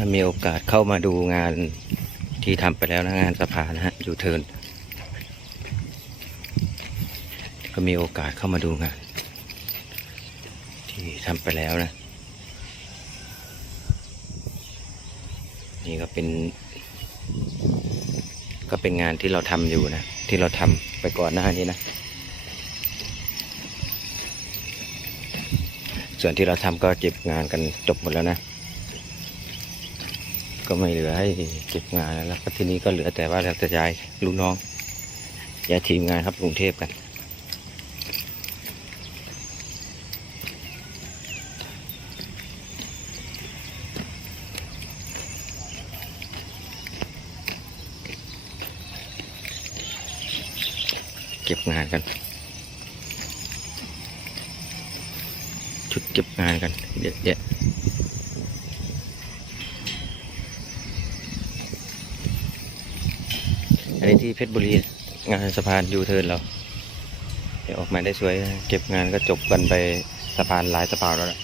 ถ้ามีโอกาสเข้ามาดูงานที่ทำไปแล้วนะงานสะพานนะฮะอยู่เทินก็มีโอกาสเข้ามาดูงาน ที่ทำไปแล้วนะ นี่ก็เป็น ก็เป็นงานที่เราทำอยู่นะ ที่เราทำไปก่อนหน้านี้นะ ส่วนที่เราทำก็เก็บงานกันจบหมดแล้วนะ ก็ไม่เหลือให้เก็บงานแล้วก็ทีนี้ก็เหลือแต่ว่าเราจะย้ายลูกน้องย้ายทีมงานครับกรุงเทพกันเก็บงานกัน ชุดเก็บงานกันเยอะแยะอันนี้ ที่เพชรบุรีงานสะพานยูเทิร์นเราออกมาได้สวย เก็บงานก็จบกันไปสะพานหลายสะพานแล้วนะ